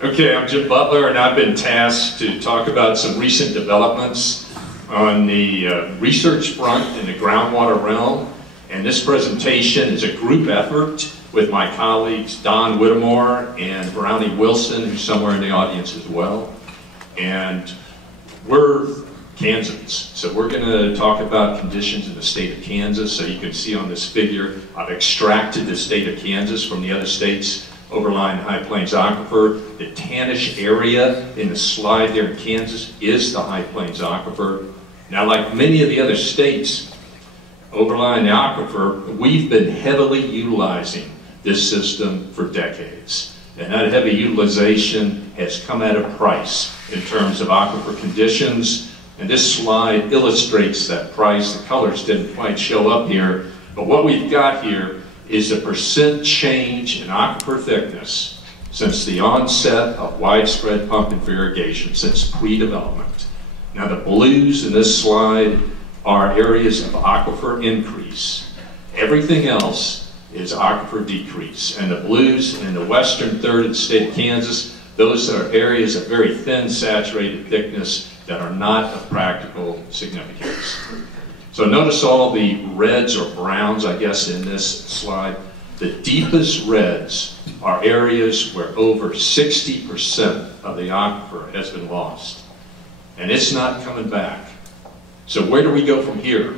Okay, I'm Jim Butler, and I've been tasked to talk about some recent developments on the research front in the groundwater realm. And this presentation is a group effort with my colleagues Don Whittemore and Brownie Wilson, who's somewhere in the audience as well. And we're Kansans, so we're going to talk about conditions in the state of Kansas. So you can see on this figure, I've extracted the state of Kansas from the other states overlying the High Plains Aquifer. The tannish area in the slide there in Kansas is the High Plains Aquifer. Now, like many of the other states overlying the aquifer, we've been heavily utilizing this system for decades. And that heavy utilization has come at a price in terms of aquifer conditions. And this slide illustrates that price. The colors didn't quite show up here, but what we've got here is a percent change in aquifer thickness since the onset of widespread pumping for irrigation, since pre-development. Now the blues in this slide are areas of aquifer increase. Everything else is aquifer decrease. And the blues in the western third of the state of Kansas, those are areas of very thin saturated thickness that are not of practical significance. So notice all the reds or browns, I guess, in this slide. The deepest reds are areas where over 60% of the aquifer has been lost. And it's not coming back. So where do we go from here?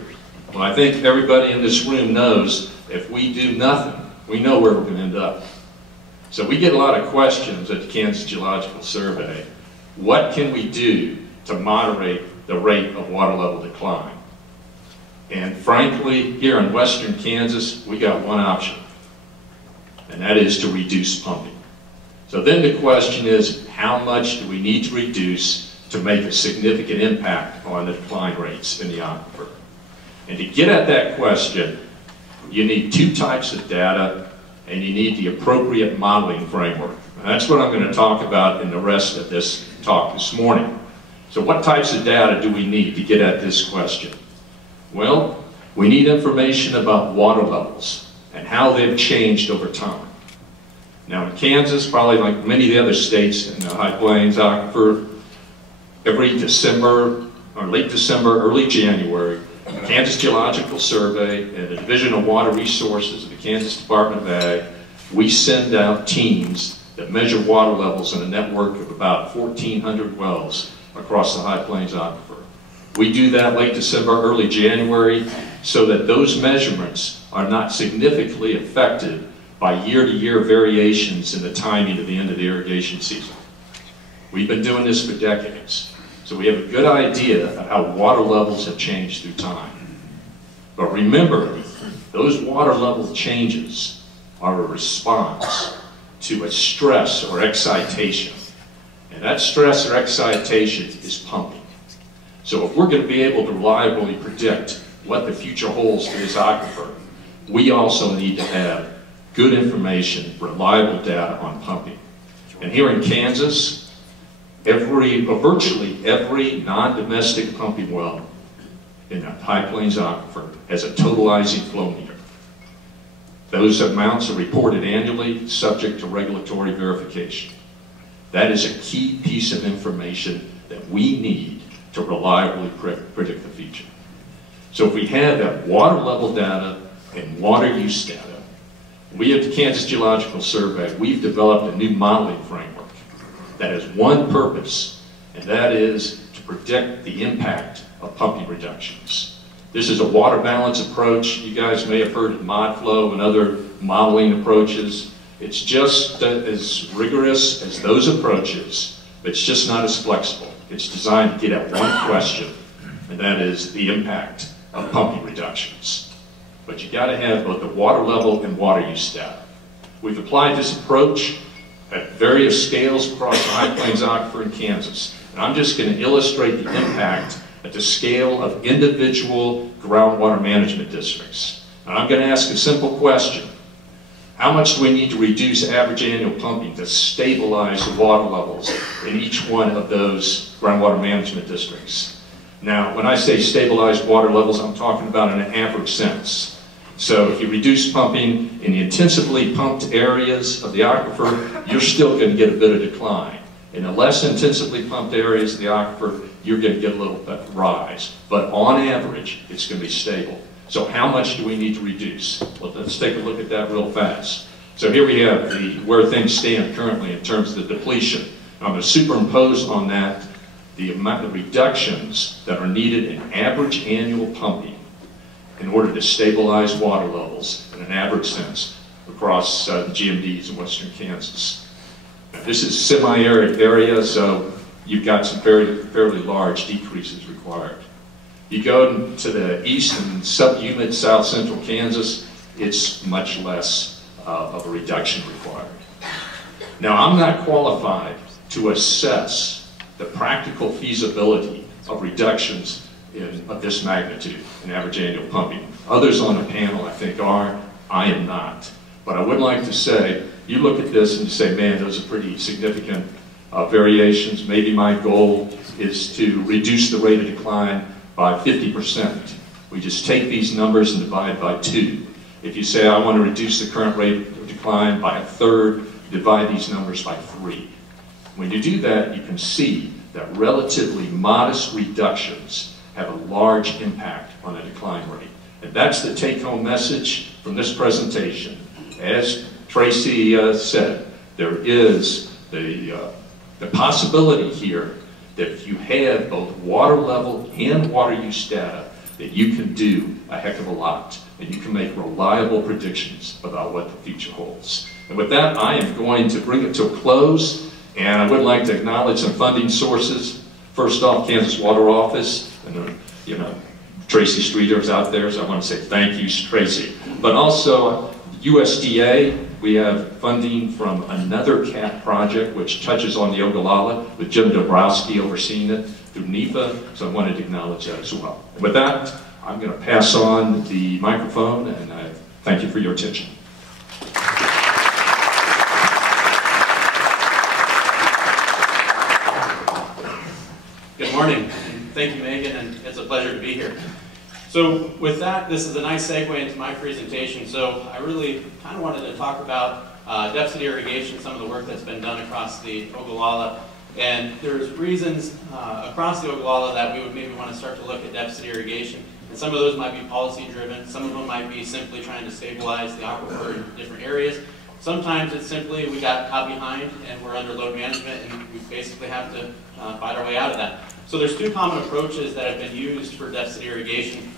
Well, I think everybody in this room knows if we do nothing, we know where we're going to end up. So we get a lot of questions at the Kansas Geological Survey. What can we do to moderate the rate of water level decline? And frankly, here in western Kansas, we got one option, and that is to reduce pumping. So then the question is, how much do we need to reduce to make a significant impact on the decline rates in the aquifer? And to get at that question, you need two types of data, and you need the appropriate modeling framework. And that's what I'm going to talk about in the rest of this talk this morning. So what types of data do we need to get at this question? Well, we need information about water levels and how they've changed over time. Now in Kansas, probably like many of the other states in the High Plains Aquifer, every December, or late December, early January, the Kansas Geological Survey and the Division of Water Resources of the Kansas Department of Ag, we send out teams that measure water levels in a network of about 1,400 wells across the High Plains Aquifer. We do that late December, early January, so that those measurements are not significantly affected by year-to-year variations in the timing of the end of the irrigation season. We've been doing this for decades, so we have a good idea of how water levels have changed through time. But remember, those water level changes are a response to a stress or excitation. And that stress or excitation is pumping. So if we're going to be able to reliably predict what the future holds for this aquifer, we also need to have good information, reliable data on pumping. And here in Kansas, virtually every non-domestic pumping well in the High Plains Aquifer has a totalizing flow meter. Those amounts are reported annually, subject to regulatory verification. That is a key piece of information that we need to reliably predict the future. So if we have that water level data and water use data, we at the Kansas Geological Survey, we've developed a new modeling framework that has one purpose, and that is to predict the impact of pumping reductions. This is a water balance approach. You guys may have heard of ModFlow and other modeling approaches. It's just as rigorous as those approaches, but it's just not as flexible. It's designed to get at one question, and that is the impact of pumping reductions. But you got to have both the water level and water use data. We've applied this approach at various scales across the High Plains Aquifer in Kansas. And I'm just going to illustrate the impact at the scale of individual groundwater management districts. And I'm going to ask a simple question. How much do we need to reduce average annual pumping to stabilize the water levels in each one of those groundwater management districts? Now, when I say stabilized water levels, I'm talking about in an average sense. So if you reduce pumping in the intensively pumped areas of the aquifer, you're still going to get a bit of decline. In the less intensively pumped areas of the aquifer, you're going to get a little bit of rise. But on average, it's going to be stable. So how much do we need to reduce? Well, let's take a look at that real fast. So here we have where things stand currently in terms of the depletion. I'm going to superimpose on that the amount of reductions that are needed in average annual pumping in order to stabilize water levels in an average sense across the GMDs in western Kansas. Now, this is a semi-arid area, so you've got some fairly large decreases required. You go to the east and sub-humid south central Kansas, it's much less of a reduction required. Now, I'm not qualified to assess the practical feasibility of reductions of this magnitude in average annual pumping. Others on the panel, I think, are. I am not. But I would like to say, you look at this and you say, man, those are pretty significant variations. Maybe my goal is to reduce the rate of decline by 50%. We just take these numbers and divide by 2. If you say, I want to reduce the current rate of decline by 1/3, divide these numbers by 3. When you do that, you can see that relatively modest reductions have a large impact on the decline rate. And that's the take-home message from this presentation. As Tracy said, there is the possibility here that if you have both water level and water use data, that you can do a heck of a lot, and you can make reliable predictions about what the future holds. And with that, I am going to bring it to a close, and I would like to acknowledge some funding sources. First off, Kansas Water Office, and Tracy Streeter is out there, so I want to say thank you, Tracy. But also USDA, we have funding from another CAP project which touches on the Ogallala, with Jim Dobrowolski overseeing it through NIFA, so I wanted to acknowledge that as well. And with that, I'm going to pass on the microphone, and I thank you for your attention. Good morning. Thank you, Megan, and it's a pleasure to be here. So with that, this is a nice segue into my presentation. So I really kind of wanted to talk about deficit irrigation, some of the work that's been done across the Ogallala. And there's reasons across the Ogallala that we would maybe want to start to look at deficit irrigation. And some of those might be policy driven. Some of them might be simply trying to stabilize the aquifer in different areas. Sometimes it's simply we got caught behind and we're under load management and we basically have to fight our way out of that. So there's two common approaches that have been used for deficit irrigation.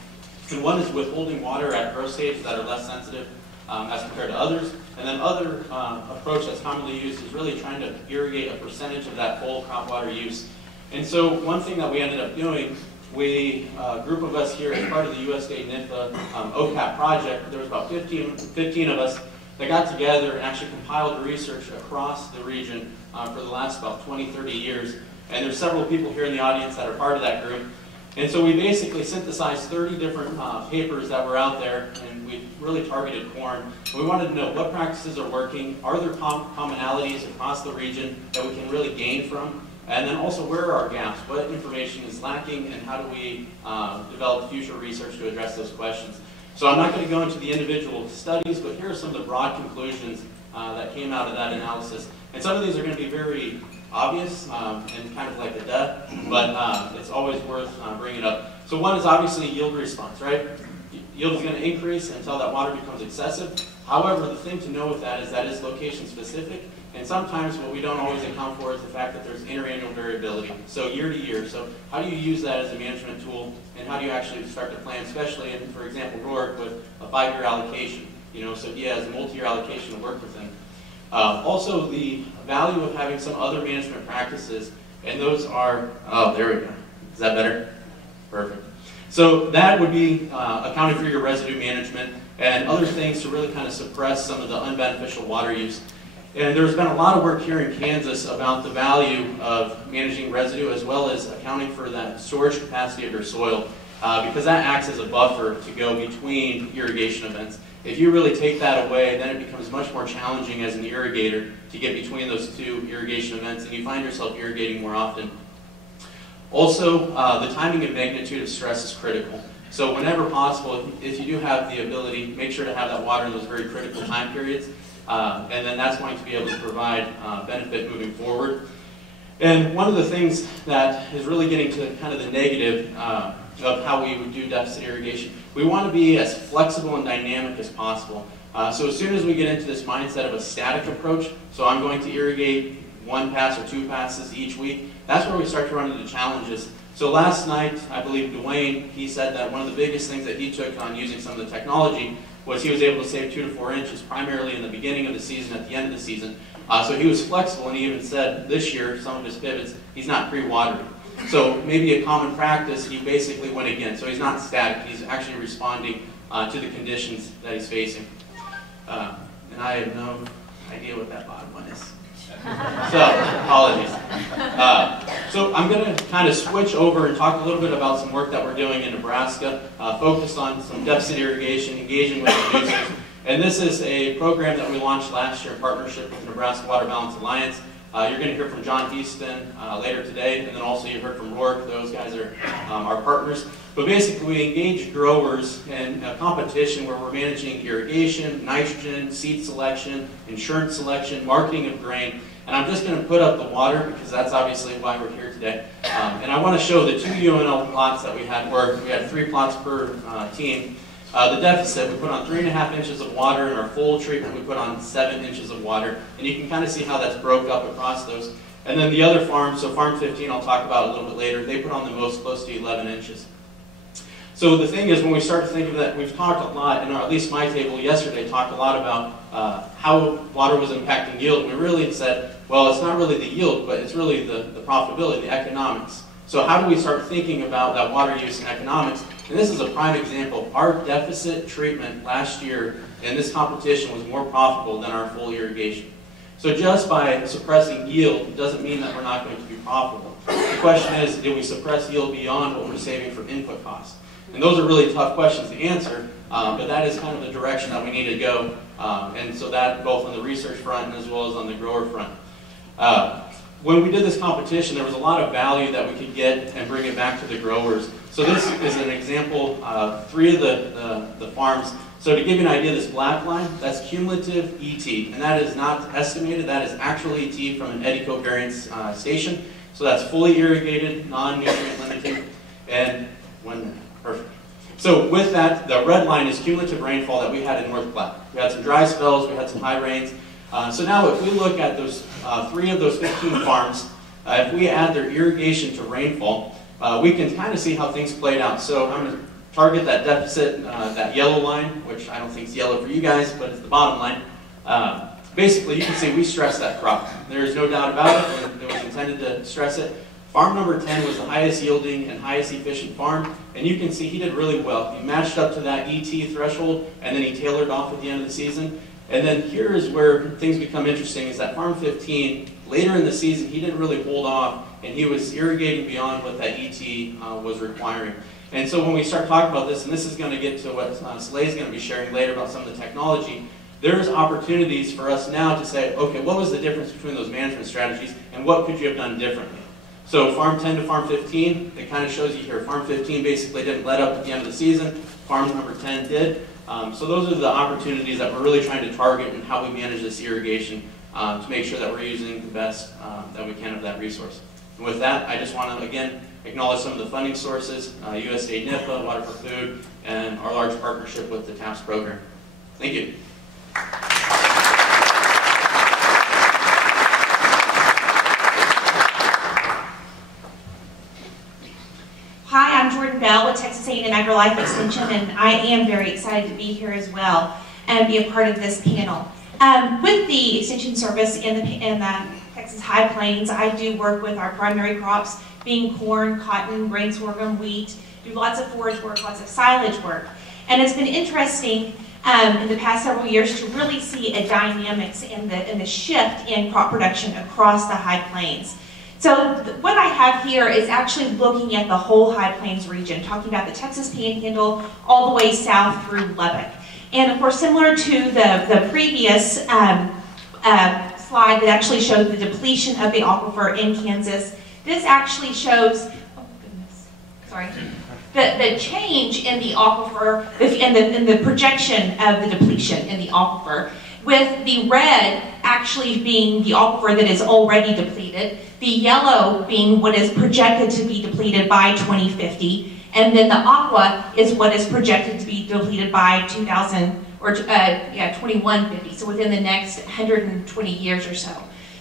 And one is withholding water at growth stages that are less sensitive as compared to others. And then other approach that's commonly used is really trying to irrigate a percentage of that full crop water use. And so one thing that we ended up doing, a group of us here as part of the USDA-NIFA OCAP project, there was about 15 of us that got together and actually compiled research across the region for the last about 20, 30 years. And there's several people here in the audience that are part of that group. And so we basically synthesized 30 different papers that were out there, and we really targeted corn. We wanted to know what practices are working, are there commonalities across the region that we can really gain from, and then also where are our gaps, what information is lacking, and how do we develop future research to address those questions. So I'm not going to go into the individual studies, but here are some of the broad conclusions that came out of that analysis. And some of these are going to be very obvious and kind of like a duh, but it's always worth bringing up. So one is obviously yield response, right? Yield is going to increase until that water becomes excessive. However, the thing to know with that is location specific, and sometimes what we don't always account for is the fact that there's interannual variability, so year to year. So how do you use that as a management tool, and how do you actually start to plan, especially in, for example, Rourke with a 5-year allocation, so he has a multi-year allocation to work within. Also, the value of having some other management practices, and those are, oh, there we go. Is that better? Perfect. So that would be accounting for your residue management and other things to really kind of suppress some of the unbeneficial water use. And there's been a lot of work here in Kansas about the value of managing residue as well as accounting for that storage capacity of your soil because that acts as a buffer to go between irrigation events. If you really take that away, then it becomes much more challenging as an irrigator to get between those two irrigation events, and you find yourself irrigating more often. Also, the timing and magnitude of stress is critical. So whenever possible, if you do have the ability, make sure to have that water in those very critical time periods. And then that's going to be able to provide benefit moving forward. And one of the things that is really getting to kind of the negative of how we would do deficit irrigation, we want to be as flexible and dynamic as possible. So as soon as we get into this mindset of a static approach, so I'm going to irrigate 1 pass or 2 passes each week, that's where we start to run into challenges. So last night, I believe Dwayne, he said that one of the biggest things that he took on using some of the technology was he was able to save 2 to 4 inches, primarily in the beginning of the season, at the end of the season. So he was flexible, and he even said this year, some of his pivots, he's not pre-watering. So maybe a common practice, he basically went again. So he's not static, he's actually responding to the conditions that he's facing. And I have no idea what that bottom one is. So, apologies. So I'm going to kind of switch over and talk a little bit about some work that we're doing in Nebraska, focused on some deficit irrigation, engaging with producers. And this is a program that we launched last year in partnership with the Nebraska Water Balance Alliance. You're going to hear from John Houston later today, and then also you heard from Rourke. Those guys are our partners. But basically, we engage growers in a competition where we're managing irrigation, nitrogen, seed selection, insurance selection, marketing of grain. And I'm just going to put up the water because that's obviously why we're here today. And I want to show the 2 UNL plots that we had, where we had 3 plots per team. The deficit, we put on 3.5 inches of water, and our full treatment, we put on 7 inches of water. And you can kind of see how that's broke up across those. And then the other farm, so farm 15 I'll talk about a little bit later, they put on the most, close to 11 inches. So the thing is, when we start to think of that, we've talked a lot, and at least my table yesterday talked a lot about how water was impacting yield. And we really said, well, it's not really the yield, but it's really the profitability, the economics. So how do we start thinking about that water use and economics? And this is a prime example. Our deficit treatment last year in this competition was more profitable than our full irrigation. So just by suppressing yield doesn't mean that we're not going to be profitable. The question is, did we suppress yield beyond what we're saving from input costs? And those are really tough questions to answer, but that is kind of the direction that we need to go. And so that both on the research front as well as on the grower front. When we did this competition, there was a lot of value that we could get and bring it back to the growers. So this is an example of 3 of the farms. So to give you an idea, this black line, that's cumulative ET. And that is not estimated, that is actual ET from an eddy covariance station. So that's fully irrigated, non-nutrient limiting, and perfect. So with that, the red line is cumulative rainfall that we had in North Platte. We had some dry spells, we had some high rains. So now if we look at those 3 of those 15 farms, if we add their irrigation to rainfall, we can kind of see how things played out. So I'm going to target that deficit, that yellow line, which I don't think is yellow for you guys, but it's the bottom line. Basically, you can see we stressed that crop. There's no doubt about it. It was intended to stress it. Farm number 10 was the highest yielding and highest efficient farm, and you can see he did really well. He matched up to that ET threshold, and then he tailored off at the end of the season. And then here is where things become interesting, is that farm 15, later in the season, he didn't really hold off, and he was irrigating beyond what that ET was requiring. And so when we start talking about this, and this is going to get to what Saleh is going to be sharing later about some of the technology, there's opportunities for us now to say, okay, what was the difference between those management strategies, and what could you have done differently? So farm 10 to farm 15, it kind of shows you here. Farm 15 basically didn't let up at the end of the season. Farm number 10 did. So those are the opportunities that we're really trying to target and how we manage this irrigation to make sure that we're using the best that we can of that resource. And with that, I just want to, again, acknowledge some of the funding sources, USDA-NIFA, Water for Food, and our large partnership with the TAPS program. Thank you. Hi, I'm Jourdan Bell with Texas A&M AgriLife Extension, and I am very excited to be here as well and be a part of this panel. With the Extension Service in the Texas High Plains, I do work with our primary crops, being corn, cotton, grain sorghum, wheat, do lots of forage work, lots of silage work. And it's been interesting in the past several years to really see a dynamics in the shift in crop production across the High Plains. So what I have here is actually looking at the whole High Plains region, talking about the Texas Panhandle all the way south through Lubbock. And of course, similar to the previous slide that actually showed the depletion of the aquifer in Kansas, this actually shows, oh goodness, sorry. the change in the aquifer, in the projection of the depletion in the aquifer, with the red actually being the aquifer that is already depleted, the yellow being what is projected to be depleted by 2050, and then the aqua is what is projected to be depleted by 2150, so within the next 120 years or so.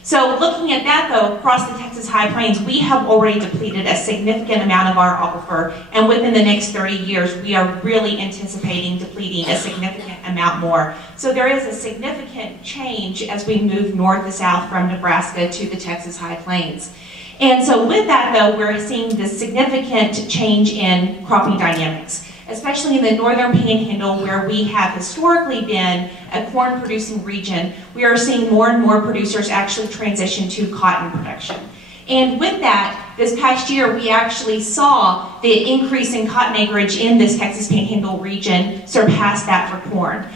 So looking at that though, across the Texas High Plains, we have already depleted a significant amount of our aquifer, and within the next 30 years, we are really anticipating depleting a significant amount more. So there is a significant change as we move north to south from Nebraska to the Texas High Plains. And so with that though, we're seeing this significant change in cropping dynamics, especially in the northern panhandle where we have historically been a corn producing region. We are seeing more and more producers actually transition to cotton production. And with that, this past year we actually saw the increase in cotton acreage in this Texas panhandle region surpass that for corn.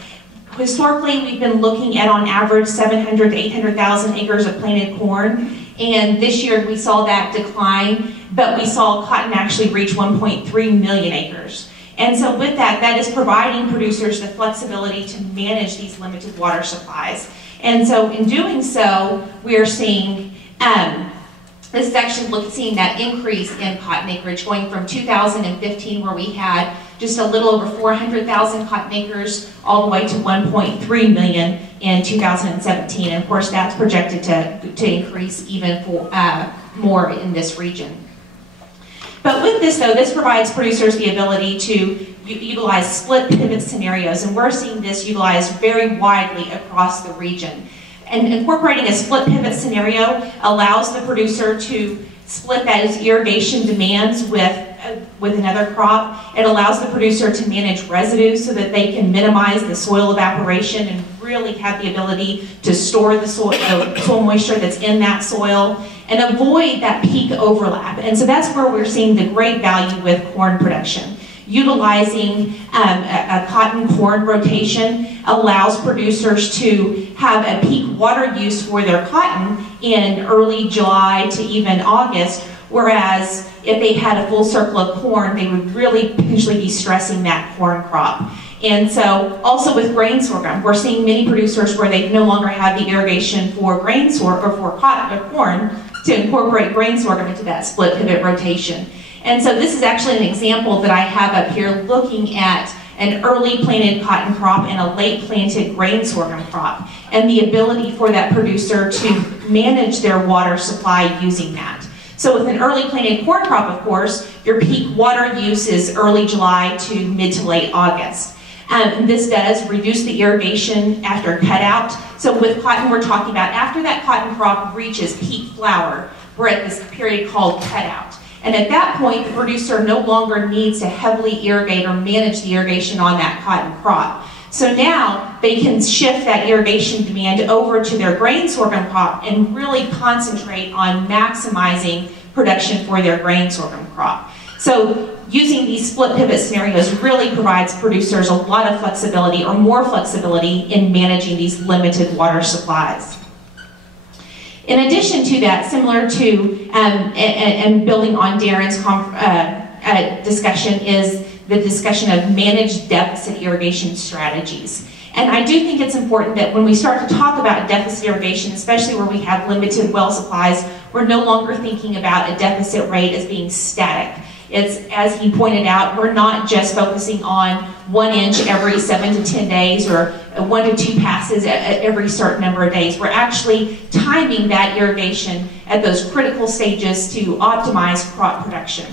Historically, we've been looking at on average 700 to 800,000 acres of planted corn, and this year we saw that decline, but we saw cotton actually reach 1.3 million acres. And so with that, that is providing producers the flexibility to manage these limited water supplies. And so in doing so, we are seeing, this is actually seeing that increase in cotton acreage going from 2015 where we had just a little over 400,000 cotton acres all the way to 1.3 million in 2017. And of course, that's projected to increase even more in this region. But with this though, this provides producers the ability to utilize split pivot scenarios, and we're seeing this utilized very widely across the region. And incorporating a split pivot scenario allows the producer to split those irrigation demands with another crop. It allows the producer to manage residues so that they can minimize the soil evaporation and really have the ability to store the soil moisture that's in that soil and avoid that peak overlap. And so that's where we're seeing the great value with corn production. Utilizing a cotton-corn rotation allows producers to have a peak water use for their cotton in early July to even August, whereas if they had a full circle of corn, they would really potentially be stressing that corn crop. And so also with grain sorghum, we're seeing many producers where they no longer have the irrigation for grain sorghum or for cotton or corn to incorporate grain sorghum into that split pivot rotation. And so this is actually an example that I have up here looking at an early planted cotton crop and a late planted grain sorghum crop, and the ability for that producer to manage their water supply using that. So with an early planted corn crop, of course, your peak water use is early July to mid to late August. And this does reduce the irrigation after cutout. So with cotton, we're talking about after that cotton crop reaches peak flower, we're at this period called cutout. And at that point, the producer no longer needs to heavily irrigate or manage the irrigation on that cotton crop. So now they can shift that irrigation demand over to their grain sorghum crop and really concentrate on maximizing production for their grain sorghum crop. So using these split pivot scenarios really provides producers a lot of flexibility or more flexibility in managing these limited water supplies. In addition to that, similar to and building on Daran's discussion is the discussion of managed deficit irrigation strategies. And I do think it's important that when we start to talk about deficit irrigation, especially where we have limited well supplies, we're no longer thinking about a deficit rate as being static. It's, as he pointed out, we're not just focusing on 1 inch every 7 to 10 days or 1 to 2 passes at every certain number of days. We're actually timing that irrigation at those critical stages to optimize crop production.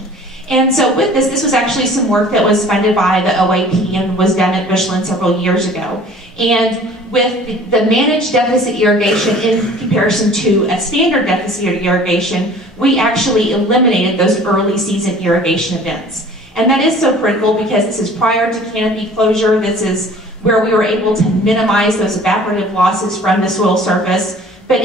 And so with this was actually some work that was funded by the OAP and was done at Bushland several years ago. And with the managed deficit irrigation in comparison to a standard deficit irrigation, we actually eliminated those early season irrigation events. And that is so critical because this is prior to canopy closure. This is where we were able to minimize those evaporative losses from the soil surface. But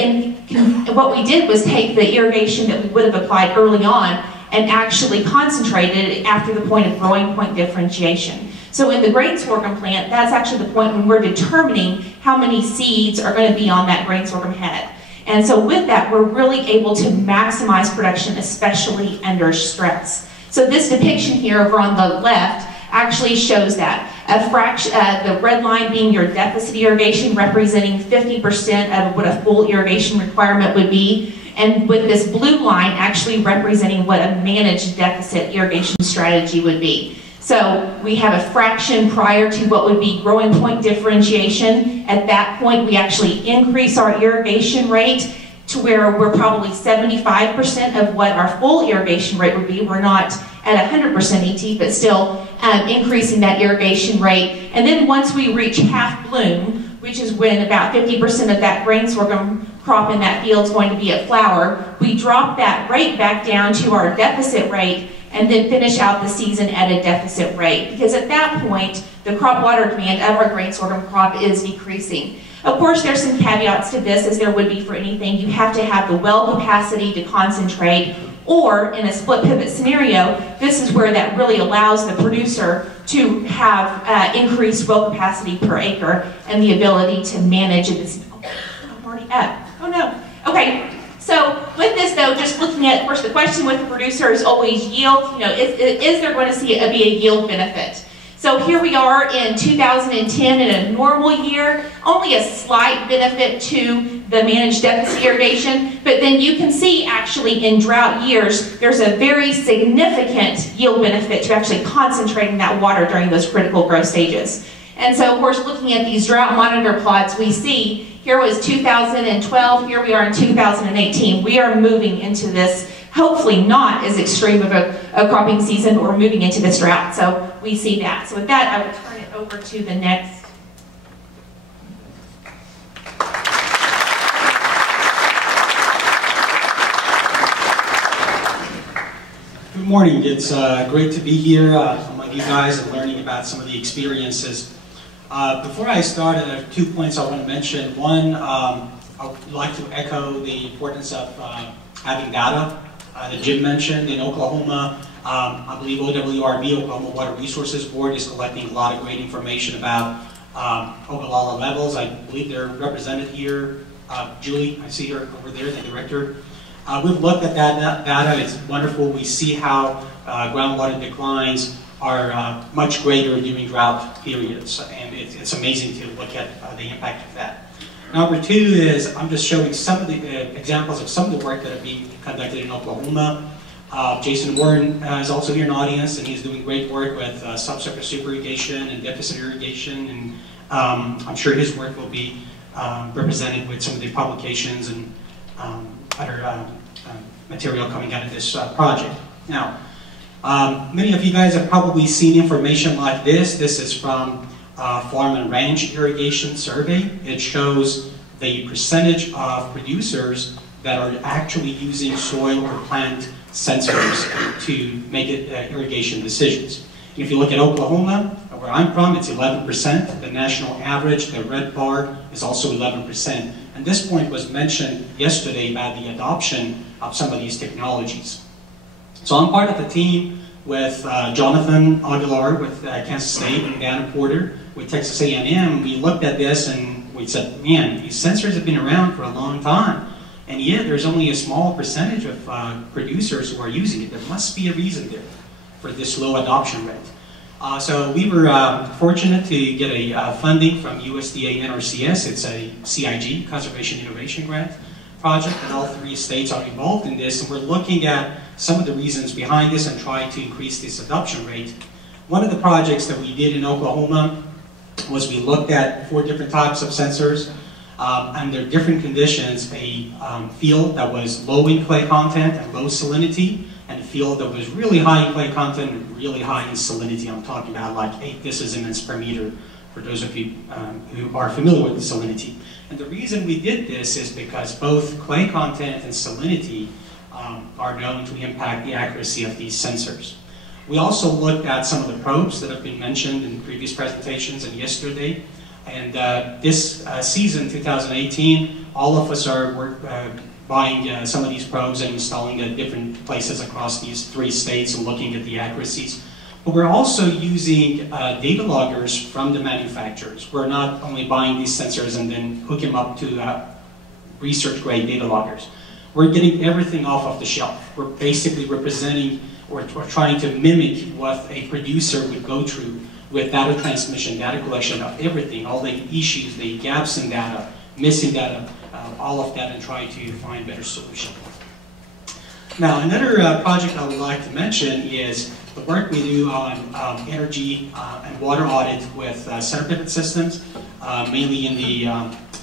what we did was take the irrigation that we would have applied early on and actually concentrated it after the point of growing point differentiation. So in the grain sorghum plant, that's actually the point when we're determining how many seeds are going to be on that grain sorghum head. And so with that, we're really able to maximize production, especially under stress. So this depiction here over on the left actually shows that. A fraction, the red line being your deficit irrigation, representing 50% of what a full irrigation requirement would be, and with this blue line actually representing what a managed deficit irrigation strategy would be. So we have a fraction prior to what would be growing point differentiation. At that point, we actually increase our irrigation rate to where we're probably 75% of what our full irrigation rate would be. We're not at 100% ET, but still increasing that irrigation rate. And then once we reach half bloom, which is when about 50% of that grain sorghum crop in that field is going to be at flower, we drop that rate back down to our deficit rate and then finish out the season at a deficit rate. Because at that point, the crop water demand of our grain sorghum crop is decreasing. Of course, there's some caveats to this, as there would be for anything. You have to have the well capacity to concentrate, or in a split pivot scenario, this is where that really allows the producer to have increased well capacity per acre and the ability to manage this. Oh, I'm already up. Oh no. Okay. So with this though, just looking at, of course, the question with the producer is always yield. You know, is there going to be a yield benefit? So here we are in 2010 in a normal year, only a slight benefit to the managed deficit irrigation, but then you can see actually in drought years, there's a very significant yield benefit to actually concentrating that water during those critical growth stages. And so of course, looking at these drought monitor plots, we see here was 2012, here we are in 2018. We are moving into this, hopefully not as extreme of a cropping season, but we're moving into this drought. So we see that. So with that, I will turn it over to the next. Good morning. It's great to be here among you guys and learning about some of the experiences. Before I start, there are 2 points I want to mention. One, I would like to echo the importance of having data that Jim mentioned. In Oklahoma, I believe OWRB, Oklahoma Water Resources Board, is collecting a lot of great information about Ogallala levels. I believe they're represented here. Julie, I see her over there, the director. We've looked at that data. It's wonderful. We see how groundwater declines are much greater during drought periods, and it's amazing to look at the impact of that. Number 2 is I'm just showing some of the examples of some of the work that are being conducted in Oklahoma. Jason Warren is also here in the audience, and he's doing great work with subsurface super irrigation and deficit irrigation, and I'm sure his work will be represented with some of the publications and other material coming out of this project. Now, many of you guys have probably seen information like this. This is from Farm and Ranch Irrigation Survey. It shows the percentage of producers that are actually using soil or plant sensors to make irrigation decisions. And if you look at Oklahoma, where I'm from, it's 11%. The national average, the red bar, is also 11%. And this point was mentioned yesterday about the adoption of some of these technologies. So I'm part of the team with Jonathan Aguilar with Kansas State and Dana Porter with Texas A&M. We looked at this and we said, man, these sensors have been around for a long time, and yet there's only a small percentage of producers who are using it. There must be a reason there for this low adoption rate. So we were fortunate to get a funding from USDA-NRCS. It's a CIG, Conservation Innovation Grant project, and all 3 states are involved in this, and we're looking at some of the reasons behind this and trying to increase this adoption rate. One of the projects that we did in Oklahoma was we looked at 4 different types of sensors under different conditions, a field that was low in clay content and low salinity, and a field that was really high in clay content and really high in salinity. I'm talking about like 8 deciments per meter for those of you who are familiar with the salinity. And the reason we did this is because both clay content and salinity are known to impact the accuracy of these sensors. We also looked at some of the probes that have been mentioned in previous presentations and yesterday. And this season, 2018, all of us are buying some of these probes and installing at different places across these 3 states and looking at the accuracies. But we're also using data loggers from the manufacturers. We're not only buying these sensors and then hook them up to research-grade data loggers. We're getting everything off of the shelf. We're basically representing or trying to mimic what a producer would go through with data transmission, data collection of everything, all the issues, the gaps in data, missing data, all of that, and try to find better solutions. Now, another project I would like to mention is the work we do on energy and water audit with center pivot systems, mainly in the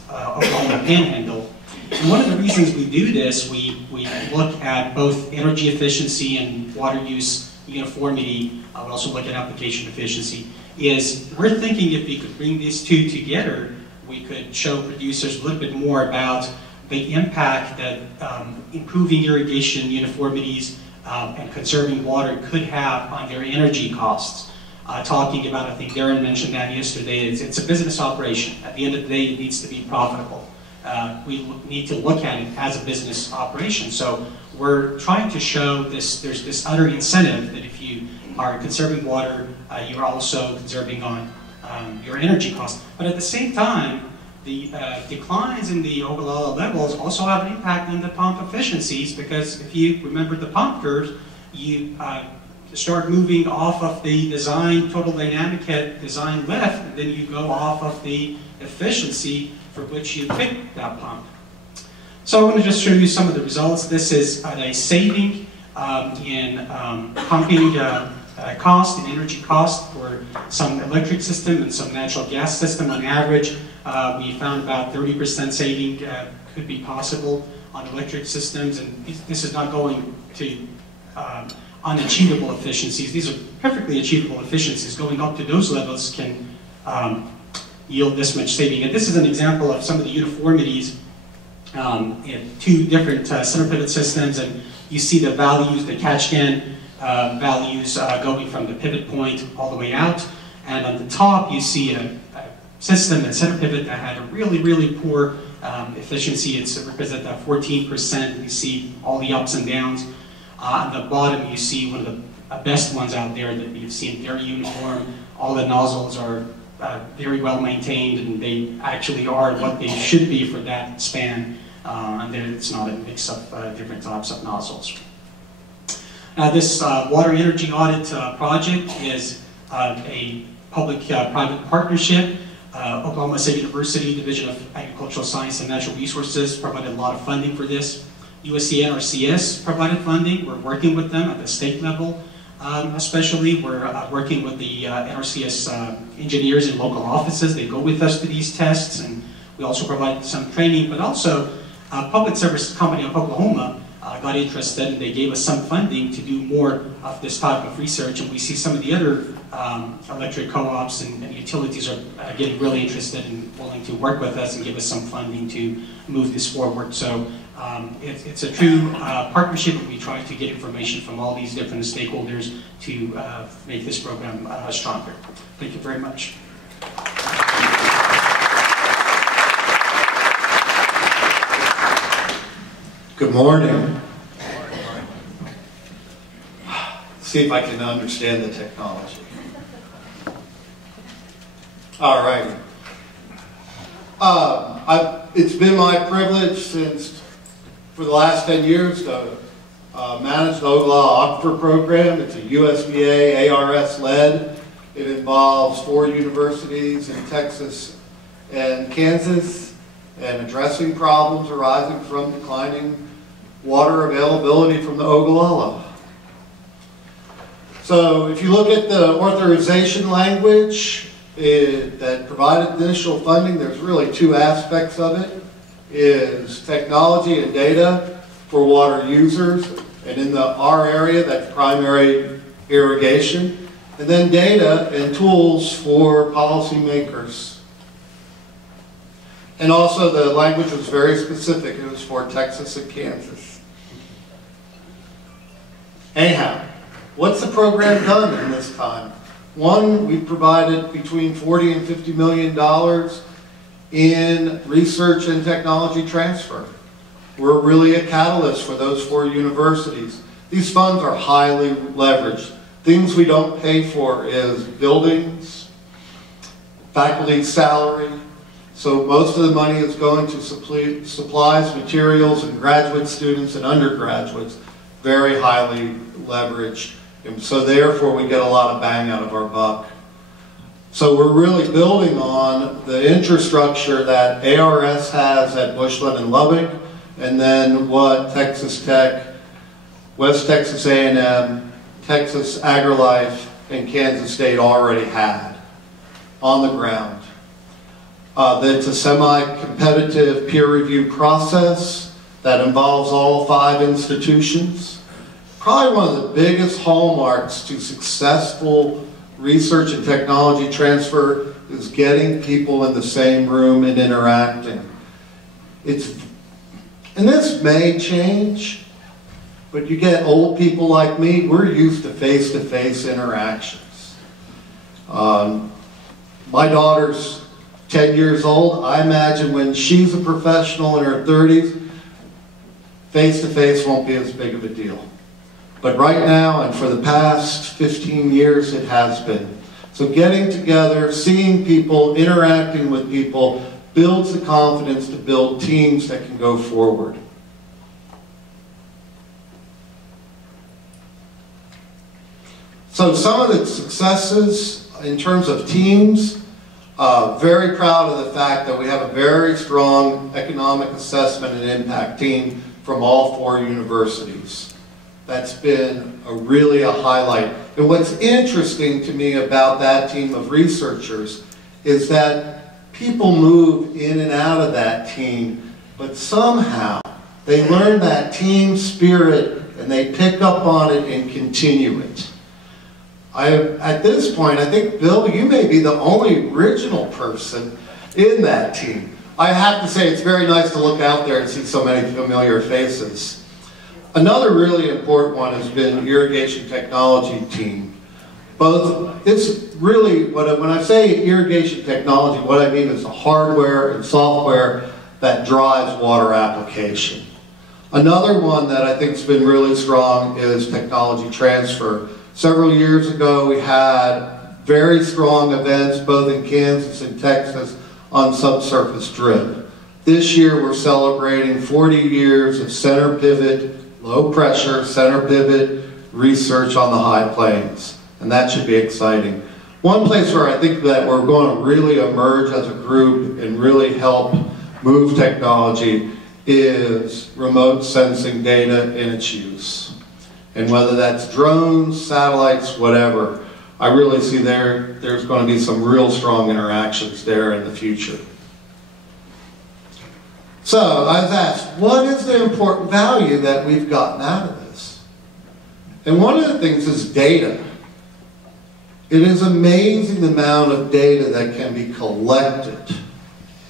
Oklahoma Panhandle. And one of the reasons we do this, we look at both energy efficiency and water use uniformity. I would also look at application efficiency. Is we're thinking if we could bring these two together, we could show producers a little bit more about the impact that improving irrigation uniformities and conserving water could have on their energy costs. Talking about, I think Daran mentioned that yesterday, it's a business operation. At the end of the day, it needs to be profitable. We need to look at it as a business operation. So we're trying to show this, there's this other incentive that if you are conserving water, you're also conserving on your energy costs. But at the same time, the declines in the Ogallala levels also have an impact on the pump efficiencies, because if you remember the pump curves, you start moving off of the design total dynamic head design lift, and then you go off of the efficiency for which you pick that pump. So I want to just show you some of the results. This is a saving in pumping cost and energy cost for some electric system and some natural gas system. On average, we found about 30% saving could be possible on electric systems, and this is not going to unachievable efficiencies. These are perfectly achievable efficiencies. Going up to those levels can yield this much saving. And this is an example of some of the uniformities in two different center pivot systems, and you see the values, the catch can values going from the pivot point all the way out. And on the top, you see a system, a center pivot that had a really, really poor efficiency. It's represented at 14%. You see all the ups and downs. On the bottom, you see one of the best ones out there that we've seen, very uniform. All the nozzles are very well maintained, and they actually are what they should be for that span. And then it's not a mix of different types of nozzles. Now, this water energy audit project is a public-private partnership. Oklahoma State University Division of Agricultural Science and Natural Resources provided a lot of funding for this. USDA-ARS provided funding. We're working with them at the state level. Especially, we're working with the NRCS engineers in local offices. They go with us to these tests, and we also provide some training. But also, Public Service Company of Oklahoma got interested, and they gave us some funding to do more of this type of research. And we see some of the other electric co-ops and utilities are getting really interested and willing to work with us and give us some funding to move this forward. So it's a true partnership, and we try to get information from all these different stakeholders to make this program stronger. Thank you very much. Good morning. See if I can understand the technology. All right. It's been my privilege for the last 10 years to manage the Ogallala Aquifer program. It's a USDA-ARS led. It involves 4 universities in Texas and Kansas, and addressing problems arising from declining water availability from the Ogallala. So if you look at the authorization language that provided initial funding, there's really 2 aspects of it. Is technology and data for water users, and in our area, that's primary irrigation, and then data and tools for policymakers. And also the language was very specific. It was for Texas and Kansas. Anyhow, what's the program done in this time? One, we provided between $40 and $50 million in research and technology transfer. We're really a catalyst for those 4 universities. These funds are highly leveraged. Things we don't pay for is buildings, faculty salary. So most of the money is going to supplies, materials, and graduate students and undergraduates. very highly leveraged, and so therefore we get a lot of bang out of our buck. So we're really building on the infrastructure that ARS has at Bushland and Lubbock, and then what Texas Tech, West Texas A&M, Texas AgriLife, and Kansas State already had on the ground. It's a semi-competitive peer review process that involves all 5 institutions. Probably one of the biggest hallmarks to successful research and technology transfer is getting people in the same room and interacting. And this may change, but you get old people like me, we're used to face-to-face interactions. My daughter's 10 years old. I imagine when she's a professional in her 30s, face-to-face won't be as big of a deal. But right now, and for the past 15 years, it has been. So getting together, seeing people, interacting with people, builds the confidence to build teams that can go forward. So some of the successes in terms of teams, very proud of the fact that we have a very strong economic assessment and impact team from all 4 universities. That's been really a highlight. And what's interesting to me about that team of researchers is that people move in and out of that team, but somehow they learn that team spirit and they pick up on it and continue it. At this point, I think, Bill, you may be the only original person in that team. I have to say, it's very nice to look out there and see so many familiar faces. Another really important one has been irrigation technology team. It's really, when I say irrigation technology, what I mean is the hardware and software that drives water application. Another one that I think has been really strong is technology transfer. Several years ago, we had very strong events both in Kansas and Texas on subsurface drip. This year, we're celebrating 40 years of center pivot, low pressure, center pivot research on the high plains, and that should be exciting. One place where I think that we're going to really emerge as a group and really help move technology is remote sensing data and its use. And whether that's drones, satellites, whatever, I really see there's going to be some real strong interactions there in the future. So I was asked, what is the important value that we've gotten out of this? And one of the things is data. It is amazing the amount of data that can be collected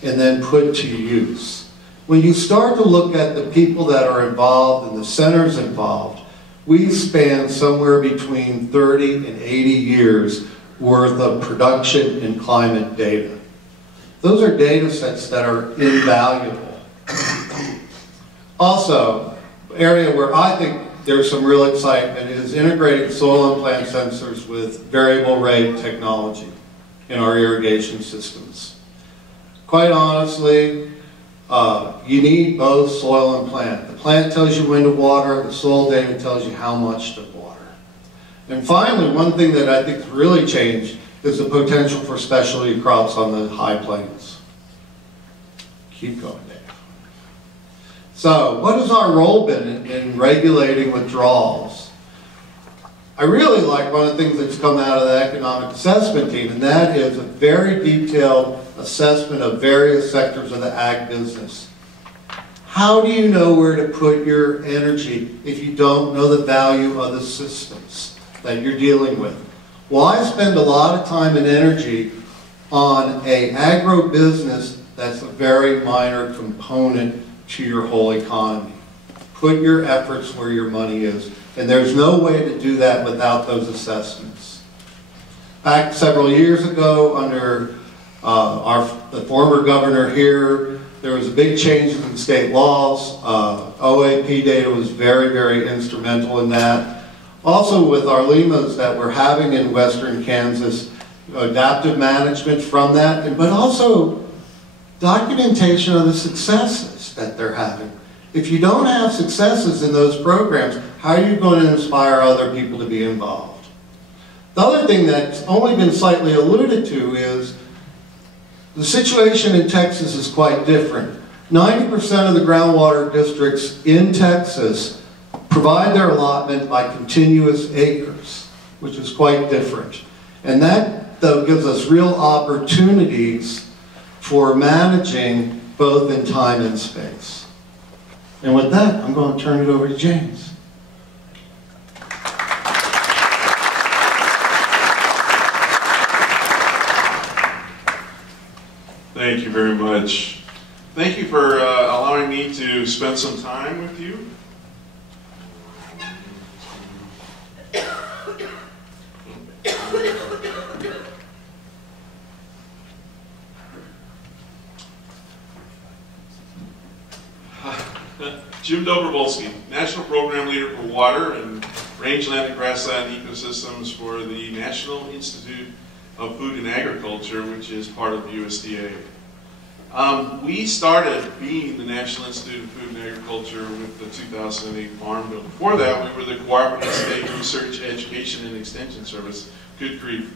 and then put to use. When you start to look at the people that are involved and the centers involved, we span somewhere between 30 and 80 years worth of production and climate data. Those are data sets that are invaluable. Also, area where I think there's some real excitement is integrating soil and plant sensors with variable rate technology in our irrigation systems. Quite honestly, you need both soil and plant. The plant tells you when to water, the soil data tells you how much to water. And finally, one thing that I think has really changed is the potential for specialty crops on the high plains. Keep going, Dave. So, what has our role been in regulating withdrawals? I really like one of the things that's come out of the economic assessment team, and that is a very detailed assessment of various sectors of the ag business. How do you know where to put your energy if you don't know the value of the systems that you're dealing with? Why spend a lot of time and energy on an agro-business that's a very minor component to your whole economy? Put your efforts where your money is. And there's no way to do that without those assessments. Back several years ago, under the former governor here, there was a big change in state laws. OAP data was very, very instrumental in that. Also with our LIMAs that we're having in western Kansas, adaptive management from that, but also documentation of the successes that they're having. If you don't have successes in those programs, how are you going to inspire other people to be involved? The other thing that's only been slightly alluded to is the situation in Texas is quite different. 90% of the groundwater districts in Texas provide their allotment by continuous acres, which is quite different. And that, though, gives us real opportunities for managing both in time and space. And with that, I'm going to turn it over to James. Thank you very much. Thank you for allowing me to spend some time with you. Jim Dobrowolski, National Program Leader for Water and Rangeland and Grassland Ecosystems for the National Institute of Food and Agriculture, which is part of the USDA. We started being the National Institute of Food and Agriculture with the 2008 Farm Bill. Before that, we were the Cooperative State Research, Education, and Extension Service. Good grief.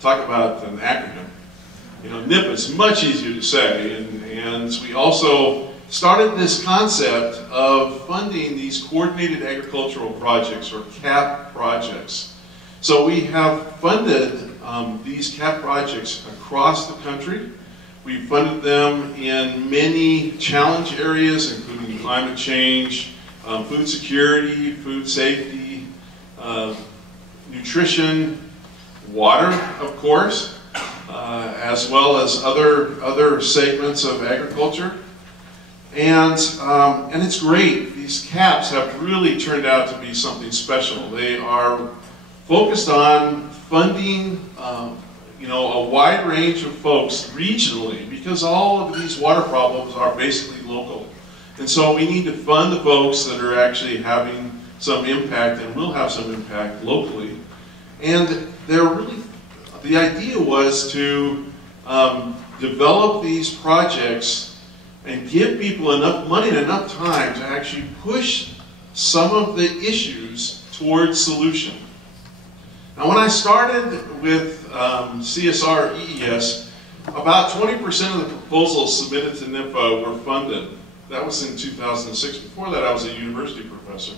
Talk about an acronym. You know, NIFA is much easier to say, and we also started this concept of funding these coordinated agricultural projects, or CAP projects. So we have funded these CAP projects across the country. We've funded them in many challenge areas, including climate change, food security, food safety, nutrition, water, of course, as well as other segments of agriculture. And it's great. These CAPs have really turned out to be something special. They are focused on funding you know, a wide range of folks regionally, because all of these water problems are basically local. And so we need to fund the folks that are actually having some impact and will have some impact locally. And they're really, the idea was to develop these projects and give people enough money and enough time to actually push some of the issues towards solution. Now, when I started with CSR EES, about 20% of the proposals submitted to NIFA were funded. That was in 2006. Before that, I was a university professor.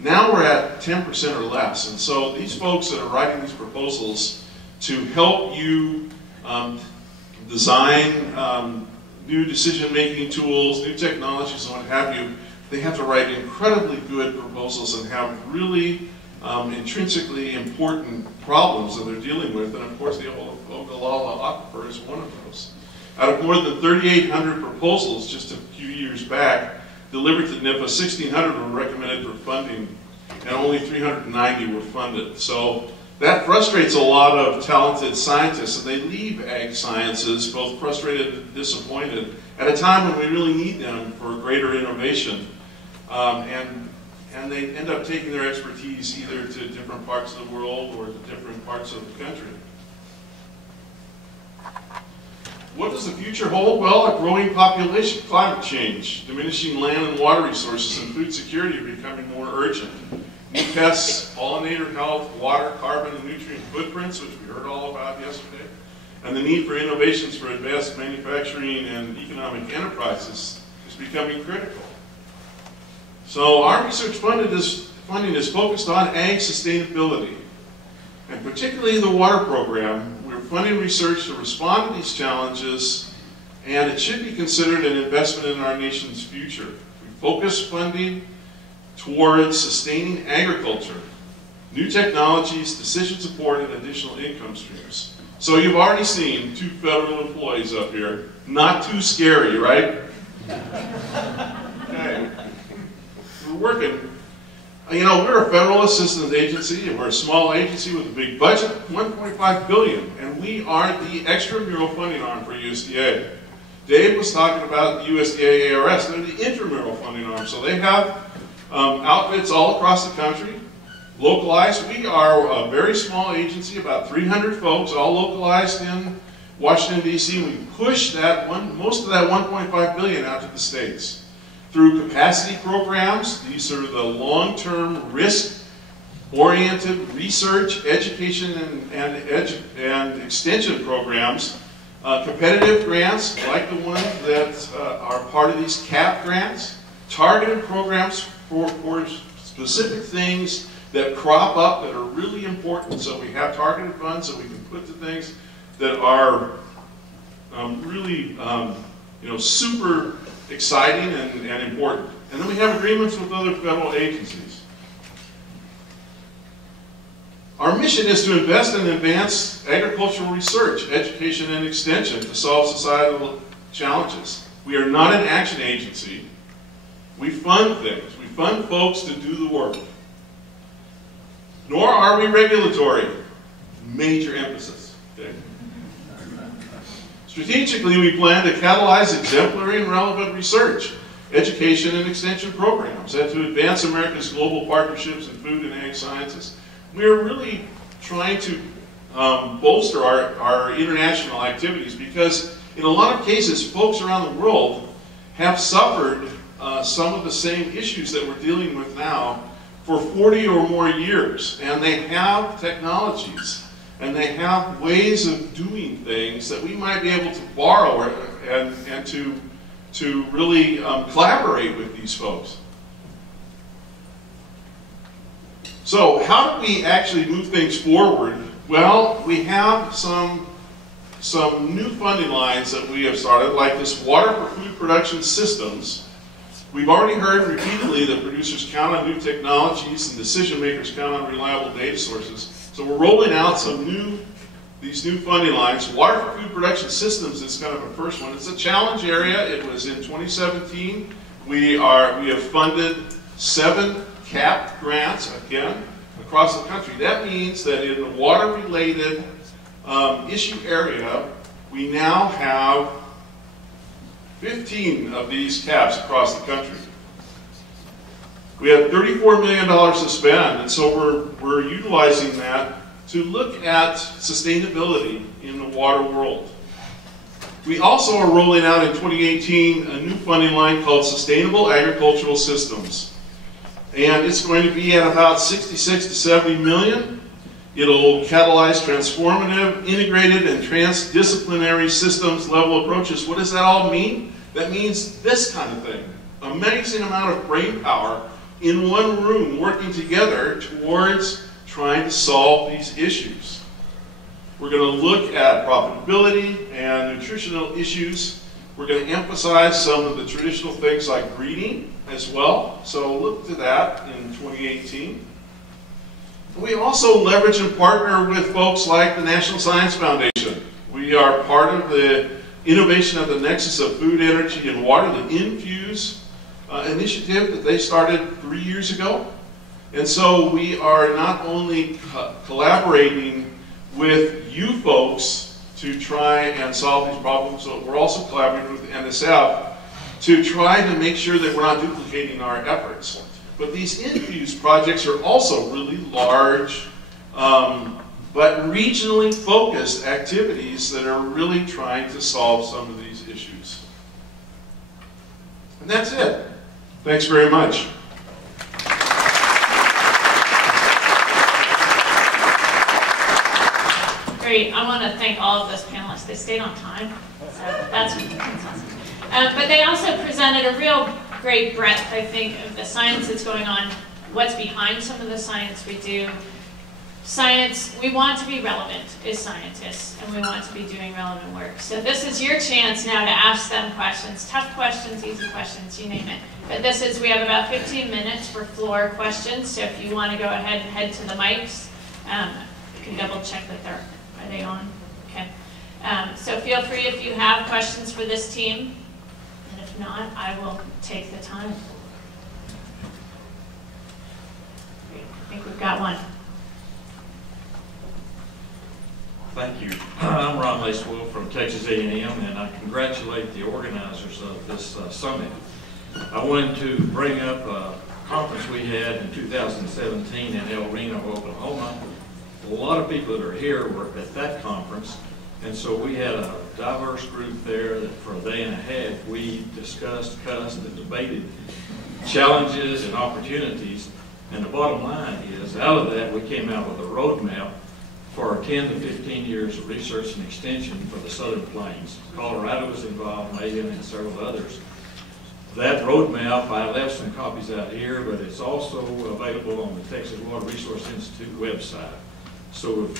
Now we're at 10% or less. And so these folks that are writing these proposals to help you design new decision-making tools, new technologies, and what have you, they have to write incredibly good proposals and have really intrinsically important problems that they're dealing with. And of course, the Ogallala Aquifer is one of those. Out of more than 3,800 proposals just a few years back delivered to NIFA, 1,600 were recommended for funding, and only 390 were funded. So that frustrates a lot of talented scientists, and they leave ag sciences both frustrated and disappointed at a time when we really need them for greater innovation. And they end up taking their expertise either to different parts of the world or to different parts of the country. What does the future hold? Well, a growing population, climate change, diminishing land and water resources, and food security are becoming more urgent. New pests, pollinator health, water, carbon, and nutrient footprints, which we heard all about yesterday, and the need for innovations for advanced manufacturing and economic enterprises is becoming critical. So our research funding is focused on ag sustainability, and particularly the water program. We're funding research to respond to these challenges, and it should be considered an investment in our nation's future. We focus funding towards sustaining agriculture, new technologies, decision support, and additional income streams. So you've already seen 2 federal employees up here. Not too scary, right? Okay. We're working. You know, we're a federal assistance agency, and we're a small agency with a big budget, $1.5 billion, and we are the extramural funding arm for USDA. Dave was talking about the USDA-ARS. They're the intramural funding arm, so they have outfits all across the country, localized. We are a very small agency, about 300 folks, all localized in Washington, D.C. We push that most of that $1.5 billion out to the states. through capacity programs. These are the long-term risk-oriented research, education, and extension programs. Competitive grants, like the ones that are part of these CAP grants. Targeted programs for specific things that crop up that are really important. So we have targeted funds that we can put to things that are really super exciting and important. And then we have agreements with other federal agencies. Our mission is to invest and advance agricultural research, education, and extension to solve societal challenges. We are not an action agency. We fund things. We fund folks to do the work. Nor are we regulatory. Major emphasis. Okay? Strategically, we plan to catalyze exemplary and relevant research, education, and extension programs, and to advance America's global partnerships in food and ag sciences. We're really trying to bolster our international activities because in a lot of cases, folks around the world have suffered some of the same issues that we're dealing with now for 40 or more years. And they have technologies and they have ways of doing things that we might be able to borrow and to really collaborate with these folks. So how do we actually move things forward? Well, we have some new funding lines that we have started, like this Water for Food Production Systems. We've already heard repeatedly that producers count on new technologies and decision makers count on reliable data sources. So we're rolling out these new funding lines. Water for Food Production Systems is kind of a first one. It's a challenge area. It was in 2017. We have funded 7 CAP grants, again, across the country. That means that in the water-related issue area, we now have 15 of these CAPs across the country. We have $34 million to spend, and so we're utilizing that to look at sustainability in the water world. We also are rolling out in 2018 a new funding line called Sustainable Agricultural Systems. And it's going to be at about 66 to 70 million. It'll catalyze transformative, integrated, and transdisciplinary systems level approaches. What does that all mean? That means this kind of thing. Amazing amount of brain power in one room working together towards trying to solve these issues. We're going to look at profitability and nutritional issues. We're going to emphasize some of the traditional things like breeding as well. So look to that in 2018. We also leverage and partner with folks like the National Science Foundation. We are part of the innovation of the Nexus of Food, Energy, and Water, the Infuse initiative that they started 3 years ago. And so we are not only collaborating with you folks to try and solve these problems, but we're also collaborating with the NSF to try to make sure that we're not duplicating our efforts. But these Infuse projects are also really large, but regionally focused activities that are really trying to solve some of these issues. And that's it. Thanks very much. Great. I want to thank all of those panelists. They stayed on time, so that's awesome. But they also presented a real great breadth, I think, of the science that's going on, what's behind some of the science we do. Science, we want to be relevant as scientists, and we want to be doing relevant work. So this is your chance now to ask them questions, tough questions, easy questions, you name it. But we have about 15 minutes for floor questions, so if you want to go ahead and head to the mics, you can double check that are they on? Okay. So feel free if you have questions for this team. And if not, I will take the time. Great. I think we've got one. Thank you. I'm Ron Lacewell from Texas A&M, and I congratulate the organizers of this summit. I wanted to bring up a conference we had in 2017 in El Reno, Oklahoma. A lot of people that are here were at that conference, And so we had a diverse group there that for a day and a half we discussed, cussed, and debated challenges and opportunities. And the bottom line is, out of that we came out with a roadmap for 10 to 15 years of research and extension for the Southern Plains. Colorado was involved, Megan, and several others. That roadmap, I left some copies out here, but it's also available on the Texas Water Resource Institute website. So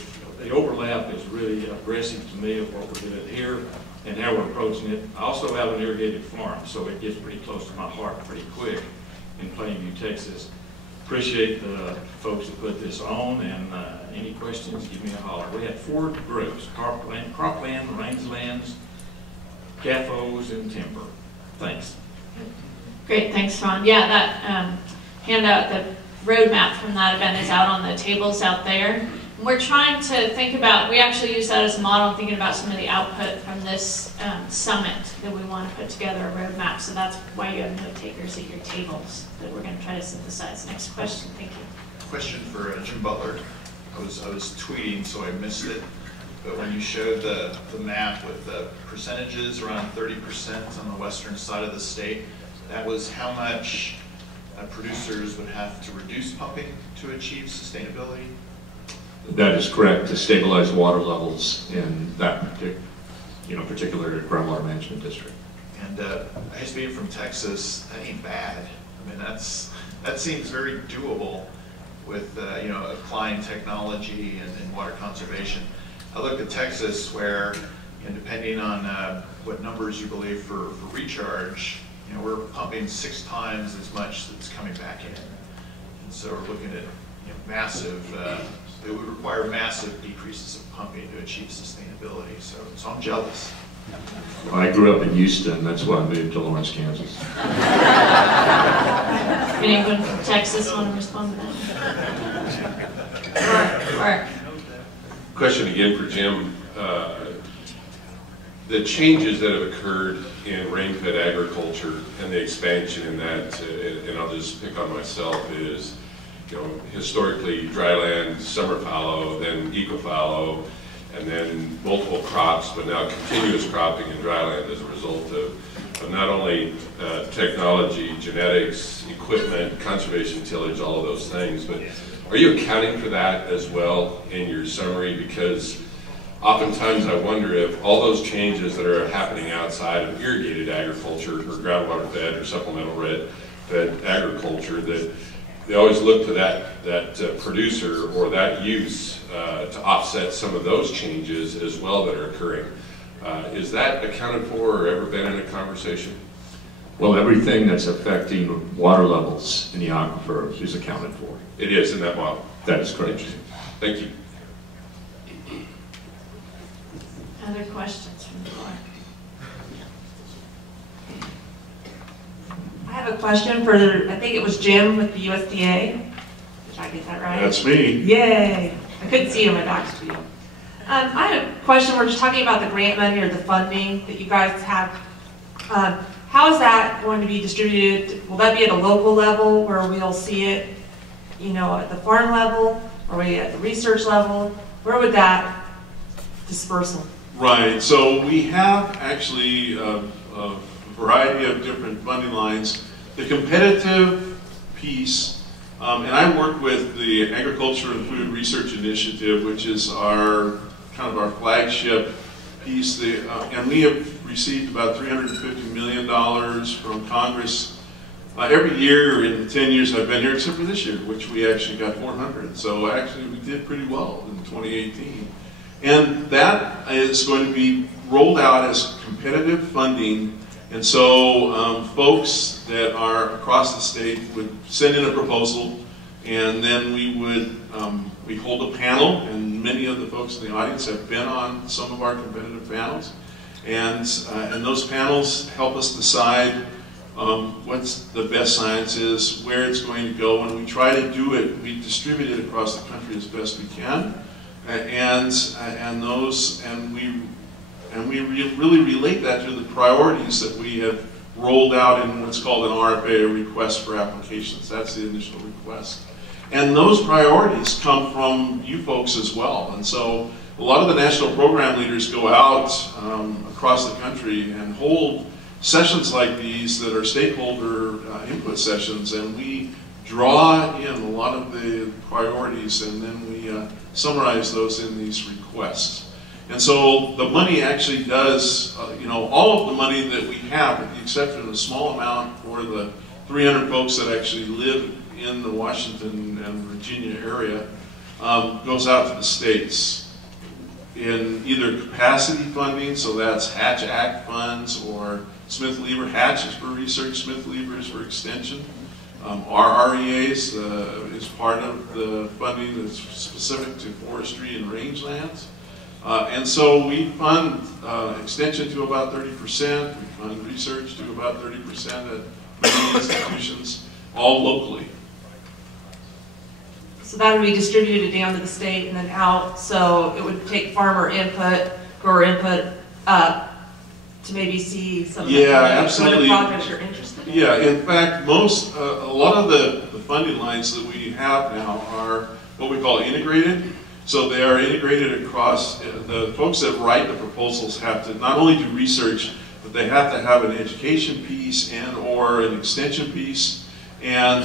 the overlap is really aggressive to me of what we're doing here and how we're approaching it. I also have an irrigated farm, so it gets pretty close to my heart pretty quick in Plainview, Texas. Appreciate the folks that put this on, and any questions, give me a holler. We had 4 groups: cropland, rangelands, CAFOs, and timber. Thanks. Great, thanks, Ron. Yeah, that handout, the roadmap from that event is out on the tables out there. We're trying to think about, we actually use that as a model, thinking about some of the output from this summit that we want to put together a roadmap. So that's why you have note takers at your tables that we're going to try to synthesize. Next question, thank you. Question for Jim Butler. I was tweeting, so I missed it. But when you showed the map with the percentages, around 30% on the western side of the state, that was how much producers would have to reduce pumping to achieve sustainability? That is correct, to stabilize water levels in that particular groundwater management district. And I guess being from Texas, that ain't bad. I mean, that seems very doable with applying technology and water conservation. I look at Texas where, depending on what numbers you believe for recharge, we're pumping 6 times as much that's coming back in. And so we're looking at massive, it would require massive decreases of pumping to achieve sustainability. So I'm jealous. Well, I grew up in Houston, that's why I moved to Lawrence, Kansas. Anyone from Texas want to respond to that? Mark. Question again for Jim. The changes that have occurred in rain-fed agriculture and the expansion in that, and I'll just pick on myself, is historically dryland, summer fallow, then eco-fallow, and then multiple crops, but now continuous cropping in dryland as a result of not only technology, genetics, equipment, conservation tillage, all of those things, but are you accounting for that as well in your summary? Because oftentimes I wonder if all those changes that are happening outside of irrigated agriculture or groundwater fed or supplemental fed agriculture, that they always look to that producer or that use to offset some of those changes as well that are occurring. Is that accounted for or ever been in a conversation? Well, everything that's affecting water levels in the aquifer is accounted for. It is in that model. That is correct. Thank you. Other questions from the floor? I have a question for, I think it was Jim with the USDA. Did I get that right? That's me. Yay! I couldn't see you, my back's to you. I have a question. We're just talking about the grant money or the funding that you guys have. How is that going to be distributed? Will that be at a local level where we'll see it, at the farm level, or at the research level? Where would that dispersal? Right, so we have actually a variety of different funding lines. The competitive piece, and I work with the Agriculture and Food Research Initiative, which is our flagship piece, and we have received about $350 million from Congress every year in the 10 years I've been here, except for this year, which we actually got 400. So actually we did pretty well in 2018. And that is going to be rolled out as competitive funding. And so folks that are across the state would send in a proposal, and then we hold a panel, and many of the folks in the audience have been on some of our competitive panels. And those panels help us decide what's the best science is, where it's going to go, and we try to do it, we distribute it across the country as best we can. We really relate that to the priorities that we have rolled out in what's called an RFA, a request for applications. That's the initial request. And those priorities come from you folks as well. And so a lot of the national program leaders go out across the country and hold sessions like these that are stakeholder input sessions, and we draw in a lot of the priorities, and then we summarize those in these requests. And so the money actually does, all of the money that we have, with the exception of a small amount for the 300 folks that actually live in the Washington and Virginia area, goes out to the states in either capacity funding, so that's Hatch Act funds, or Smith-Lever. Hatch is for research, Smith-Lever is for extension. Our REAs is part of the funding that's specific to forestry and rangelands. And so we fund extension to about 30%, we fund research to about 30% at many institutions, all locally. So that would be distributed down to the state and then out, so it would take farmer input, grower input, to maybe see some of the projects you're interested in? Yeah, in fact, a lot of the funding lines that we have now are what we call integrated. So they are integrated across, the folks that write the proposals have to not only do research, but they have to have an education piece and or an extension piece. And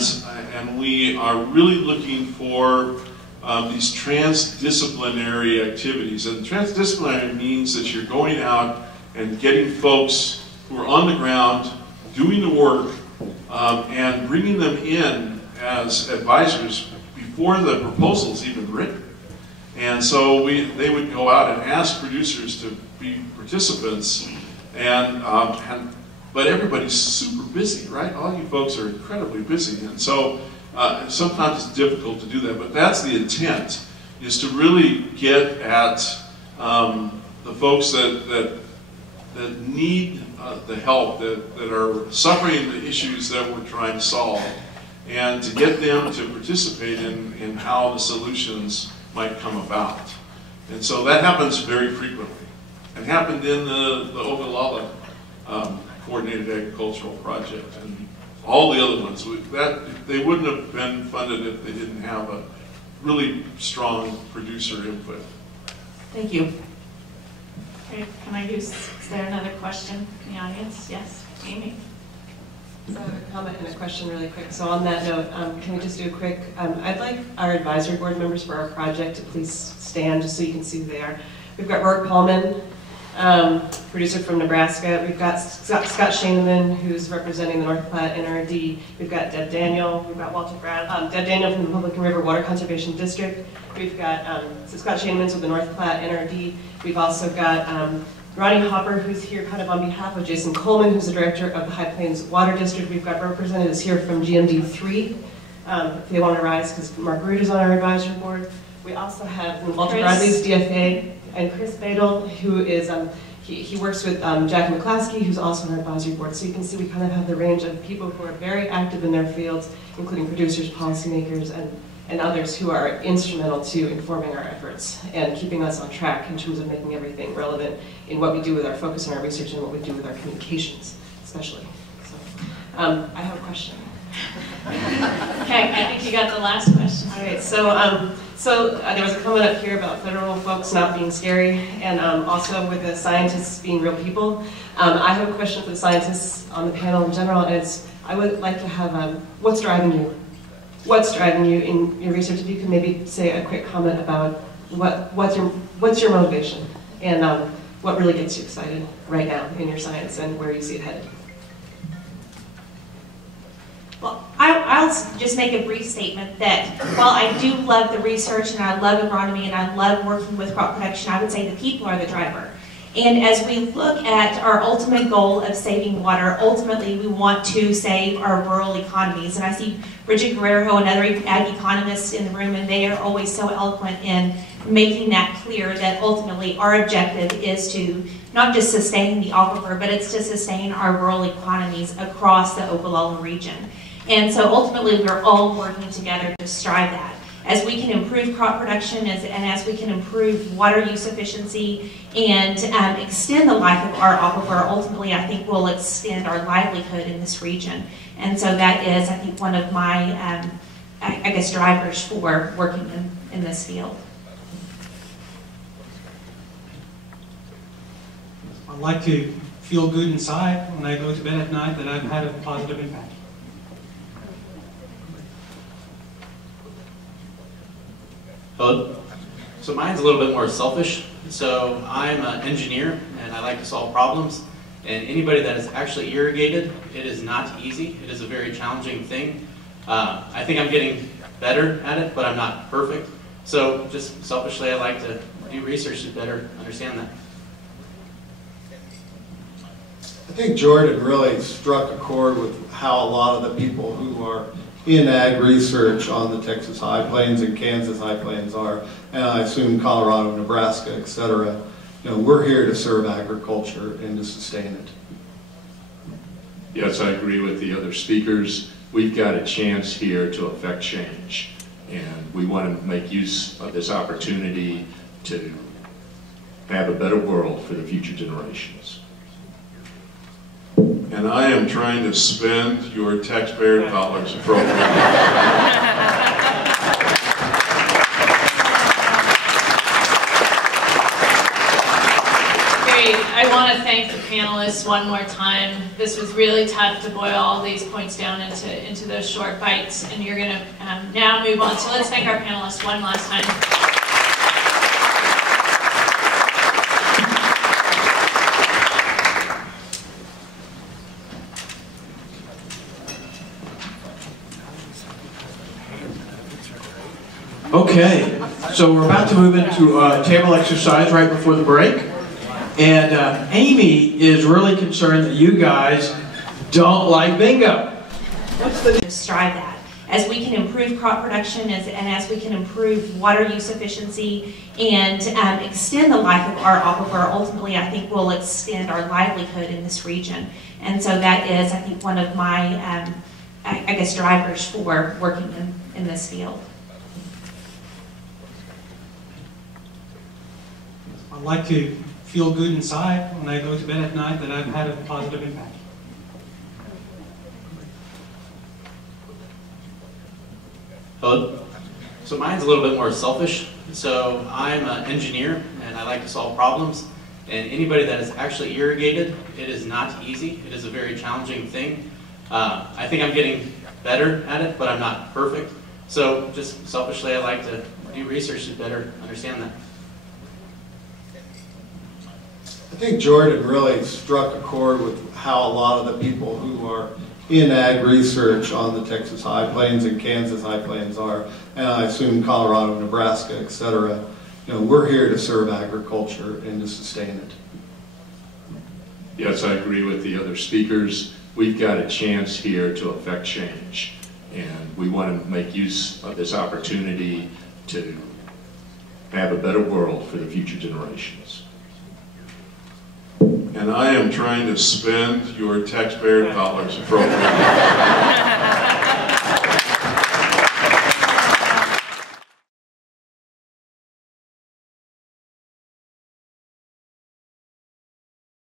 we are really looking for these transdisciplinary activities. And transdisciplinary means that you're going out and getting folks who are on the ground, doing the work, and bringing them in as advisors before the proposal's even written. And so they would go out and ask producers to be participants, but everybody's super busy, right? All you folks are incredibly busy, and so sometimes it's difficult to do that, but that's the intent, is to really get at the folks that need the help, that are suffering the issues that we're trying to solve, and to get them to participate in how the solutions might come about. And so that happens very frequently. It happened in the Ogallala Coordinated Agricultural Project, and all the other ones. They wouldn't have been funded if they didn't have a really strong producer input. Thank you. Okay, is there another question in the audience? Yes, Amy. So a comment and a question really quick. So on that note, can we just do a quick, I'd like our advisory board members for our project to please stand just so you can see who they are. We've got Rourke Paulman, producer from Nebraska. We've got Scott Shaneman, who's representing the North Platte NRD. We've got Deb Daniel. We've got Deb Daniel from the Republican River Water Conservation District. We've got so Scott Shaneman's with the North Platte NRD. We've also got Ronnie Hopper, who's here kind of on behalf of Jason Coleman, who's the director of the High Plains Water District. We've got representatives here from GMD3, if they want to rise, because Mark Root is on our advisory board. We also have Walter Bradley's DFA, and Chris Badel, who is, he works with Jack McClaskey, who's also on our advisory board. So you can see we kind of have the range of people who are very active in their fields, including producers, policymakers, and others who are instrumental to informing our efforts and keeping us on track in terms of making everything relevant in what we do with our focus on our research and what we do with our communications, especially. So, I have a question. Okay, I think you got the last question. All right, so there was a comment up here about federal folks not being scary, and also with the scientists being real people. I have a question for the scientists on the panel in general, and I would like to have, what's driving you? What's driving you in your research? If you could maybe say a quick comment about what's your motivation, and what really gets you excited right now in your science and where you see it headed. Well, I'll just make a brief statement that while I do love the research and I love agronomy and I love working with crop production, I would say the people are the driver. And as we look at our ultimate goal of saving water, ultimately we want to save our rural economies. And I see Bridget Guerrero and other ag economists in the room, and they are always so eloquent in making that clear that ultimately our objective is to not just sustain the aquifer, but it's to sustain our rural economies across the Ogallala region. And so ultimately we're all working together to strive that. As we can improve crop production and as we can improve water use efficiency and extend the life of our aquifer, ultimately I think we'll extend our livelihood in this region. And so that is, I think, one of my, I guess, drivers for working in this field. I'd like to feel good inside when I go to bed at night that I've had a positive impact. Hello. So mine's a little bit more selfish. So I'm an engineer and I like to solve problems. And anybody that is actually irrigated, it is not easy. It is a very challenging thing. I think I'm getting better at it, but I'm not perfect. So just selfishly, I like to do research to better understand that. I think Jourdan really struck a chord with how a lot of the people who are in ag research on the Texas High Plains and Kansas High Plains are, and I assume Colorado, Nebraska, et cetera. You know, we're here to serve agriculture and to sustain it. Yes, I agree with the other speakers. We've got a chance here to affect change, and we want to make use of this opportunity to have a better world for the future generations. And I am trying to spend your taxpayer dollars appropriately. I want to thank the panelists one more time. This was really tough to boil all these points down into those short bites, and you're going to now move on. So let's thank our panelists one last time. Okay, so we're about to move into a table exercise right before the break. And Amy is really concerned that you guys don't like bingo. Strive at. As we can improve crop production and as we can improve water use efficiency and extend the life of our aquifer, ultimately I think we'll extend our livelihood in this region. And so that is, I think, one of my, I guess, drivers for working in this field. I'd like to feel good inside when I go to bed at night that I've had a positive impact. Hello. So mine's a little bit more selfish. So I'm an engineer and I like to solve problems. And anybody that is actually irrigated, it is not easy. It is a very challenging thing. I think I'm getting better at it, but I'm not perfect. So just selfishly, I like to do research to better understand that. I think Jourdan really struck a chord with how a lot of the people who are in ag research on the Texas High Plains and Kansas High Plains are, and I assume Colorado, Nebraska, et cetera. You know, we're here to serve agriculture and to sustain it. Yes, I agree with the other speakers. We've got a chance here to affect change, and we want to make use of this opportunity to have a better world for the future generations. And I am trying to spend your taxpayer dollars appropriately.